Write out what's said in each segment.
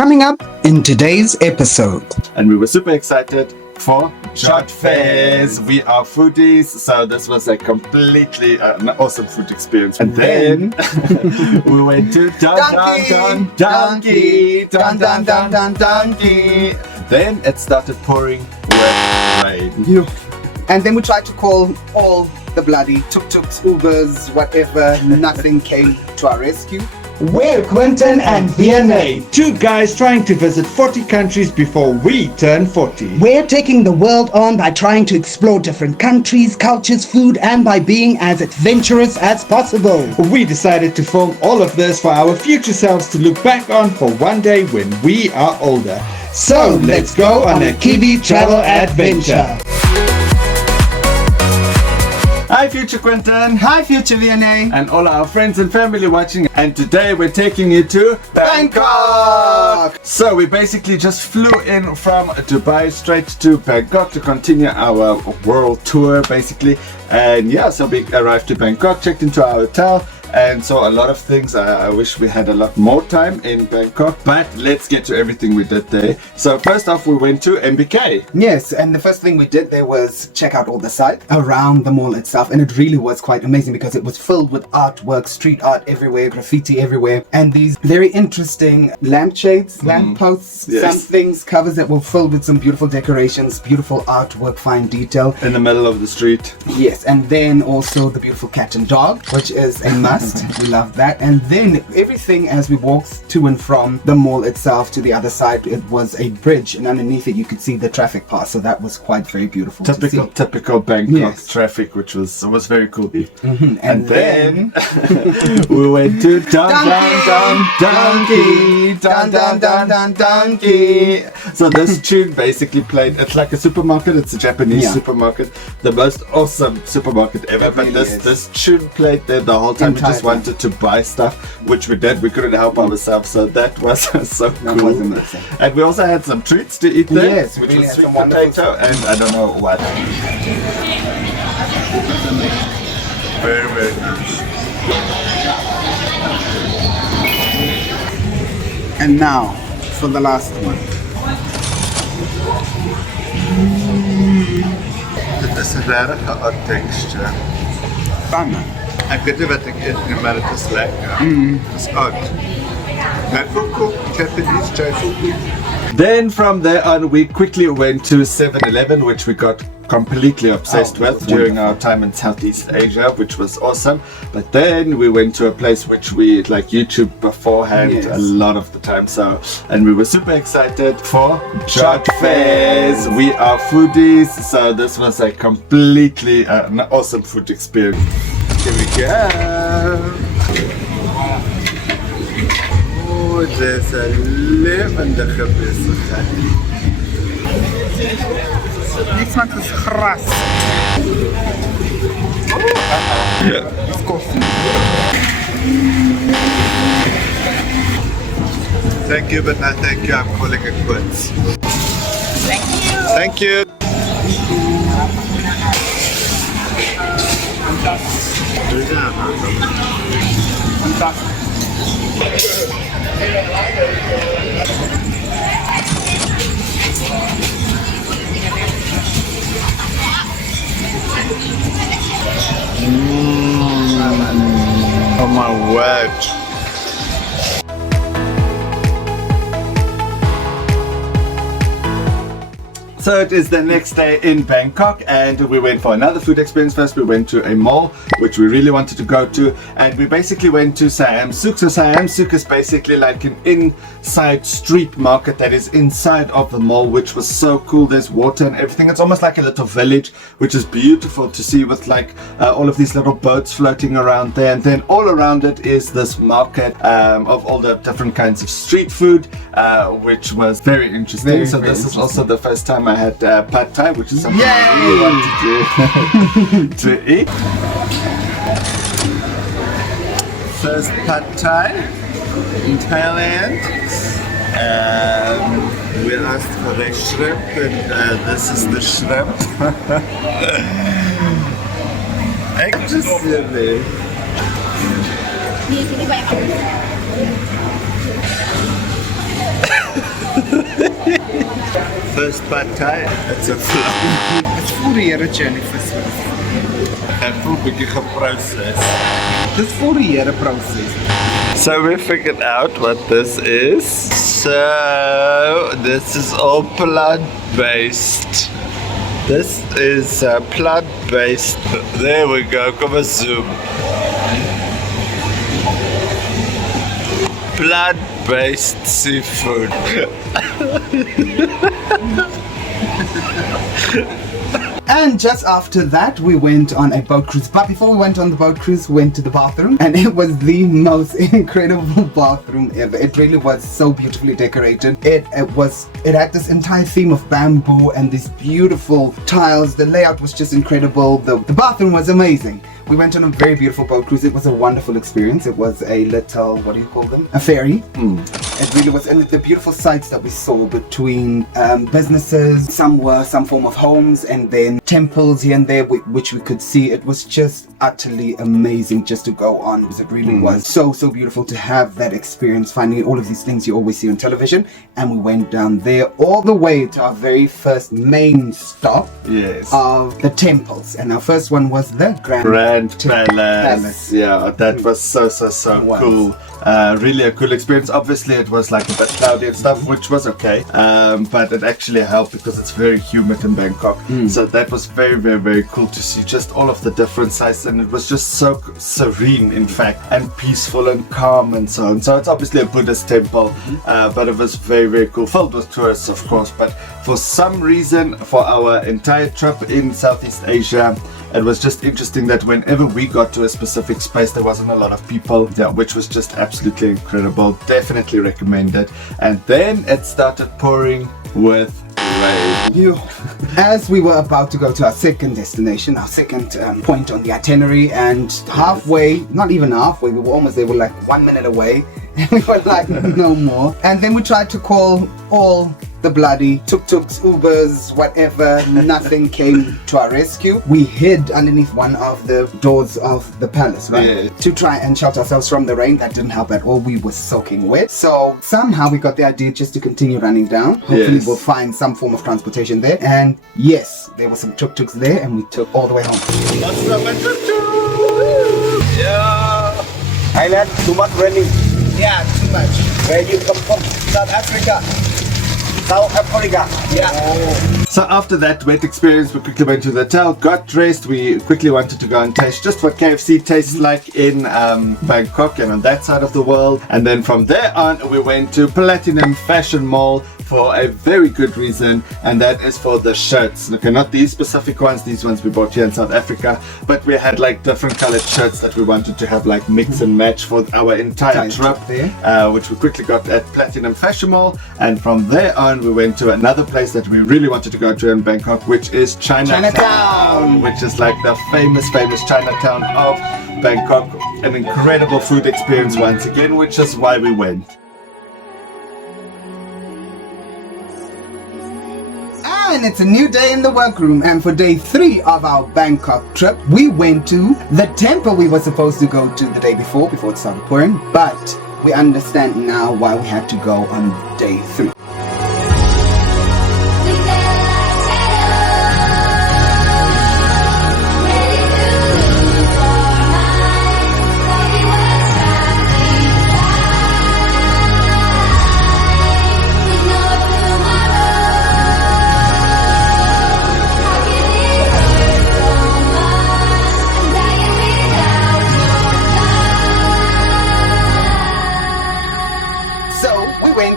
Coming up in today's episode. And we were super excited for Jodd Fairs. We are foodies, so this was a completely an awesome food experience. And then we went to Donkey. Then it started pouring with rain. And then we tried to call all the bloody tuk-tuks, Ubers, whatever. Nothing came to our rescue. We're Quentin and Vianney, two guys trying to visit 40 countries before we turn 40. We're taking the world on by trying to explore different countries, cultures, food, and by being as adventurous as possible. We decided to film all of this for our future selves to look back on for one day when we are older. So let's go on a Kiwi travel adventure. Hi future Quentin. Hi future Vianney. And all our friends and family watching. And today we're taking you to Bangkok. So we basically just flew in from Dubai straight to Bangkok to continue our world tour basically. And yeah, so we arrived to Bangkok, checked into our hotel, and saw a lot of things. I wish we had a lot more time in Bangkok, but let's get to everything we did there. So first off, we went to MBK. Yes, and the first thing we did there was check out all the sites around the mall itself, and it really was quite amazing because it was filled with artwork, street art everywhere, graffiti everywhere, and these very interesting lampshades, lampposts, some things, covers that were filled with some beautiful decorations, beautiful artwork, fine detail. In the middle of the street. Yes, and then also the beautiful cat and dog, which is a must. We love that. And then everything as we walked to and from the mall itself to the other side, it was a bridge, and underneath it you could see the traffic pass, so that was quite very beautiful. Typical Bangkok traffic, which was very cool. And then we went to Donkey. So this tune basically played. It's like a supermarket. It's a Japanese supermarket, the most awesome supermarket ever. But this tune played there the whole time. We just wanted to buy stuff, which we did. We couldn't help ourselves, so that was so cool. That was amazing. And we also had some treats to eat there. Yes, which really was had sweet some wonderful potato and I don't know what. Very nice. And now for the last one. Dit is 'n regtig 'n odd texture. Fun. Ek weet nie wat ek eet nie, maar dit is lekker. Dit is odd. Fuku, Japanese chai fuku. Then from there on, we quickly went to 7-Eleven, which we got completely obsessed with during our time in Southeast Asia, which was awesome. But then we went to a place which we like YouTube beforehand a lot of the time. So, and we were super excited for Jodd Fairs. We are foodies, so this was a completely an awesome food experience. Here we go. Oh, there's a levendige besigheid. Niks maakt als gras. Of koffie. Thank you, but no thank you. I'm calling it quits. Thank you. Oh my word. So it is the next day in Bangkok, and we went for another food experience. First we went to a mall which we really wanted to go to, and we basically went to Siam Souk. So Siam Souk is basically like an inside street market that is inside of the mall, which was so cool. There's water and everything. It's almost like a little village, which is beautiful to see, with like all of these little boats floating around there, and then all around it is this market of all the different kinds of street food, which was very interesting. So this is also the first time I had pad thai, which is something I really wanted to eat. First pad thai in Thailand. We asked for the shrimp, and this is the shrimp. Actually, First pad Thai. It's a flop. It's 40 year journey first. Ek voel 'n bietjie geproses. This 40 year process. So we figured out what this is. So this is all plant-based. This is plant-based. There we go. Come on, zoom. Plant-based seafood. And just after that, we went on a boat cruise. But before we went on the boat cruise, we went to the bathroom, and it was the most incredible bathroom ever. It really was so beautifully decorated. It had this entire theme of bamboo and these beautiful tiles. The layout was just incredible. The bathroom was amazing. We went on a very beautiful boat cruise. It was a wonderful experience. It was a little, what do you call them? A ferry. It really was. And the beautiful sights that we saw between businesses, some form of homes, and then temples here and there, which we could see. It was just utterly amazing just to go on. It really was so beautiful to have that experience, finding all of these things you always see on television. And we went down there all the way to our very first main stop of the temples. And our first one was the Grand Palace. Yeah, that was so cool. Really a cool experience. Obviously it was like a bit cloudy and stuff, which was okay, but it actually helped because it's very humid in Bangkok. So that was very cool to see just all of the different sites, and it was just so serene, in fact, and peaceful and calm and so on. So it's obviously a Buddhist temple, but it was very cool, filled with tourists, of course. But for some reason, for our entire trip in Southeast Asia, it was just interesting that whenever we got to a specific space, there wasn't a lot of people, which was just absolutely incredible. Definitely recommend it. And then it started pouring with rain. As we were about to go to our second destination, our second point on the itinerary, and halfway, not even halfway, we were almost there, we were like 1 minute away, and we were like, no more. And then we tried to call all the bloody tuk-tuks, Ubers, whatever. Nothing came to our rescue. We hid underneath one of the doors of the palace, right? To try and shelter ourselves from the rain. That didn't help at all. We were soaking wet. So somehow we got the idea just to continue running down. Hopefully we'll find some form of transportation there. And yes, there were some tuk-tuks there, and we took all the way home. Yeah. Thailand, too much raining. Yeah, too much. Where you come from? South Africa. South Africa. Yeah. So after that wet experience, we quickly went to the hotel, got dressed. We quickly wanted to go and taste just what KFC tastes like in Bangkok and on that side of the world. And then from there on, we went to Platinum Fashion Mall for a very good reason, and that is for the shirts. Okay, not these specific ones, these ones we bought here in South Africa, but we had like different colored shirts that we wanted to have like mix and match for our entire trip there, which we quickly got at Platinum Fashion Mall. And from there on, we went to another place that we really wanted to go to in Bangkok, which is Chinatown, which is like the famous Chinatown of Bangkok. An incredible food experience once again, which is why we went. And it's a new day in the workroom, and for day 3 of our Bangkok trip, we went to the temple we were supposed to go to the day before it started pouring, but we understand now why we had to go on day 3.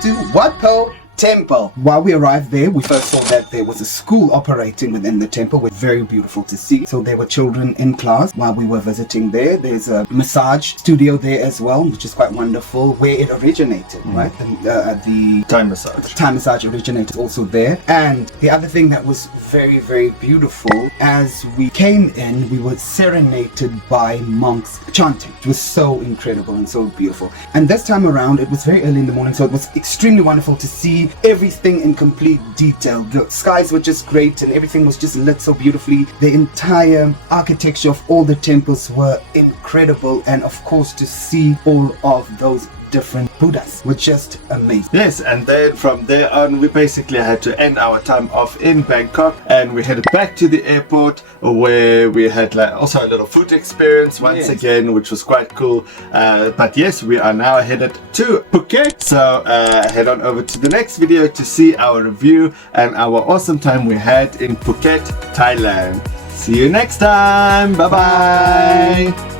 To Wat Pho Temple. While we arrived there, we first saw that there was a school operating within the temple, which was very beautiful to see. So there were children in class while we were visiting there. There's a massage studio there as well, which is quite wonderful, where it originated, right? The Thai massage originated also there. And the other thing that was very beautiful, as we came in, we were serenaded by monks chanting. It was so incredible and so beautiful. And this time around, it was very early in the morning, so it was extremely wonderful to see everything in complete detail. The skies were just great, and everything was just lit so beautifully. The entire architecture of all the temples were incredible, and of course to see all of those different Buddhas, which just amazing. Yes, and then from there on, we basically had to end our time off in Bangkok, and we headed back to the airport where we had like also a little food experience once again, which was quite cool. But yes, we are now headed to Phuket. So head on over to the next video to see our review and our awesome time we had in Phuket, Thailand. See you next time. Bye bye.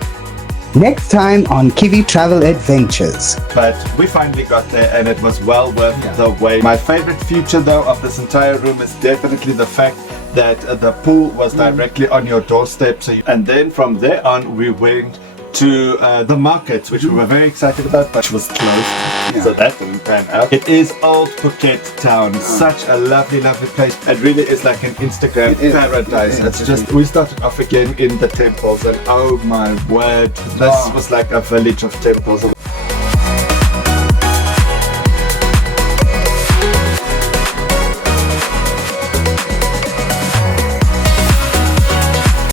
Next time on Kiwi Travel Adventures. But we finally got there and it was well worth the wait. My favorite feature though of this entire room is definitely the fact that the pool was directly on your doorstep. And then from there on we went to the market, which we were very excited about, but it was closed, so that didn't pan out. It is Old Phuket town. Such a lovely place. It really is like an Instagram paradise. It's just, we started off again in the temples, and oh my word, this was like a village of temples.